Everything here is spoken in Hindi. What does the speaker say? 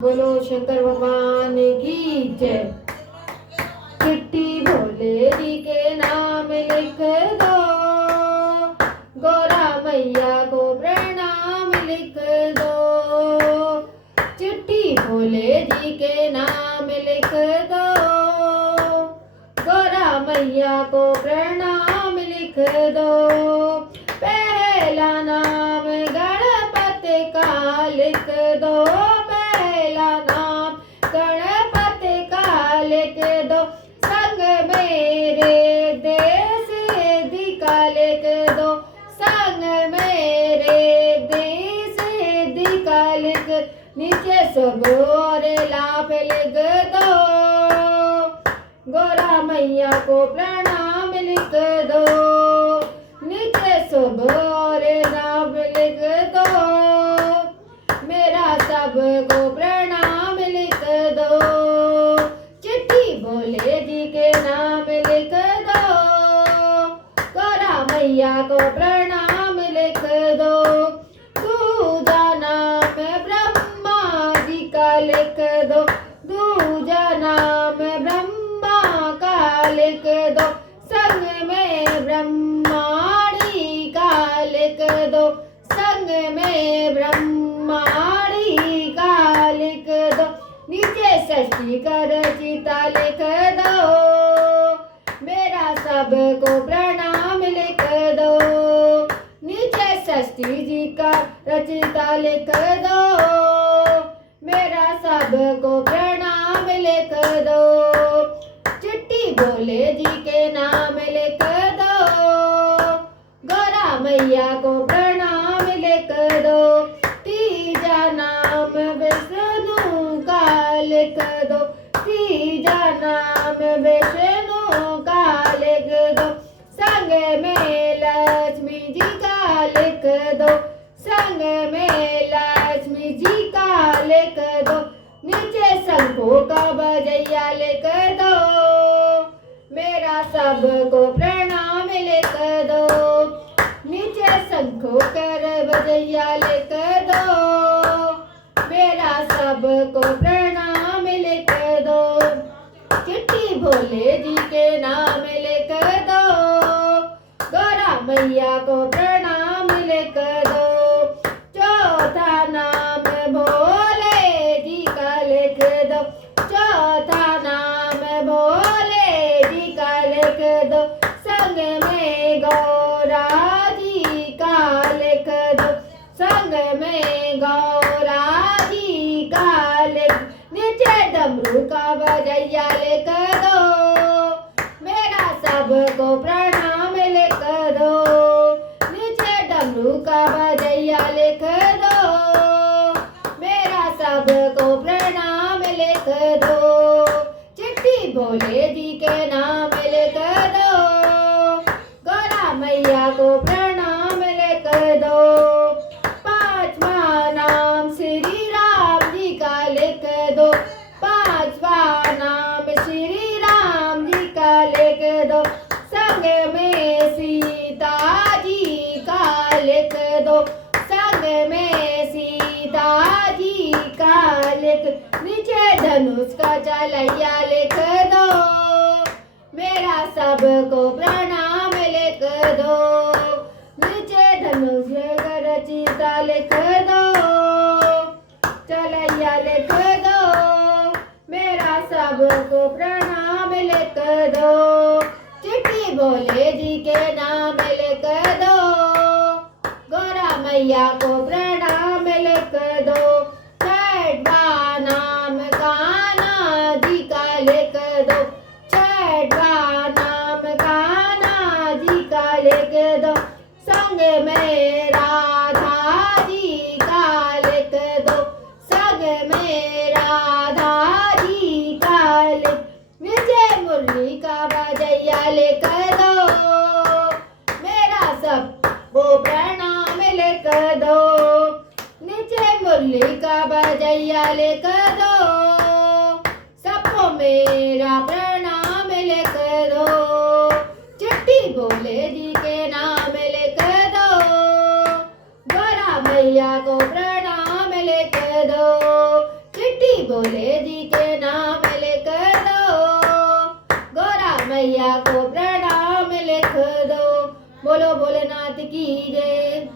बोलो शंकर भगवान की जय। चिट्ठी भोले जी के नाम लिख दो, गौरा मैया को प्रणाम लिख दो। चिट्ठी भोले जी के नाम लिख दो, गौरा मैया को प्रणाम लिख दो। पहला नाम गणपति का लिख दो, गणपति का लिख दो। संग मेरे देश सिद्धि का लिख दो, संग मेरे देश सिद्धि का लिख। नीचे सब और लाभ लिख दो, गौरा मैया को प्रणाम लिख दो। नीचे सब और लाभ लिख दो, मेरा सबको प्रणाम लिख दो। चिट्ठी भोले जी के नाम लिख दो, गौरा मैया को प्रणाम लिख दो। दूजा नाम ब्रह्मा जी का लिख दो, दूजा नाम ब्रह्मा का लिख दो। संग में ब्रह्माणी का लिख दो, संग में ब्रह्माणी का लिख दो। नीचे षष्ठी का रचिता लिख दो, मेरा सबको प्रणाम लिख दो। नीचे षष्ठी जी का रचिता लिख दो, मेरा सबको प्रणाम लिख दो। चिट्ठी भोले जी के नाम लिख दो, गौरा मैया को प्रणाम लिख दो। तीजा नाम विष्णु का लिख दो, तीजा नाम विष्णु का लिख दो। संग में लक्ष्मी जी का लिख दो, संग में लक्ष्मी जी का लिख दो। नीचे शंखों का बजैया लिख दो, मेरा सबको प्रणाम लिख दो। नीचे शंखों कर बजैया लिख दो, मेरा सबको प्रणाम लिख दो। चिट्ठी भोले जी के नाम लिख दो, गौरा मैया को प्रणाम लिख दो। चौथा नाम भोले जी का लिख दो, चौथा नाम भोले जी का लिख दो। संग में गौरा जी का लिख दो, संग में गौरा जी का लिख। नीचे डमरू का बजैया लिख दो, मेरा सबको प्रणाम लिख दो। नीचे डमरू का बजैया लिख दो, मेरा सबको प्रणाम लिख दो। चिट्ठी भोले जी के नाम लिख दो, गौरा मैया को प्रणाम लिख दो। पांचवा नाम श्री राम जी का लिख दो, पांचवा नाम श्री राम जी का लिख दो। संग में सीता जी का लिख दो, संग में सीता जी का लिख। नीचे धनुष का चलैया लिख दो, मेरा सबको प्रणाम लिख दो। नीचे धनुष का रचिता लिख दो, चलैया लिख दो, मेरा सबको प्रणाम लिख दो। चिट्ठी भोले जी के नाम लिख दो, गौरा मैया को प्रणाम लिख दो। छठवा नाम कान्हा जी का लिख दो, छठवा नाम कान्हा जी का लिख दो। संग में राधा जी का लिख दो, संग में राधा जी का लिख। नीचे मुरली का बजैया लिख दो, मेरा सबको प्रणाम लिख दो। नीचे मुरली का बजैया लिख दो, सबको मेरा प्रणाम लिख दो। चिट्ठी भोले जी के नाम लिख दो, गौरा मैया को प्रणाम लिख दो। चिट्ठी भोले जी के नाम लिख दो, गौरा मैया को प्रणाम लिख दो। बोलो भोलेनाथ की जय।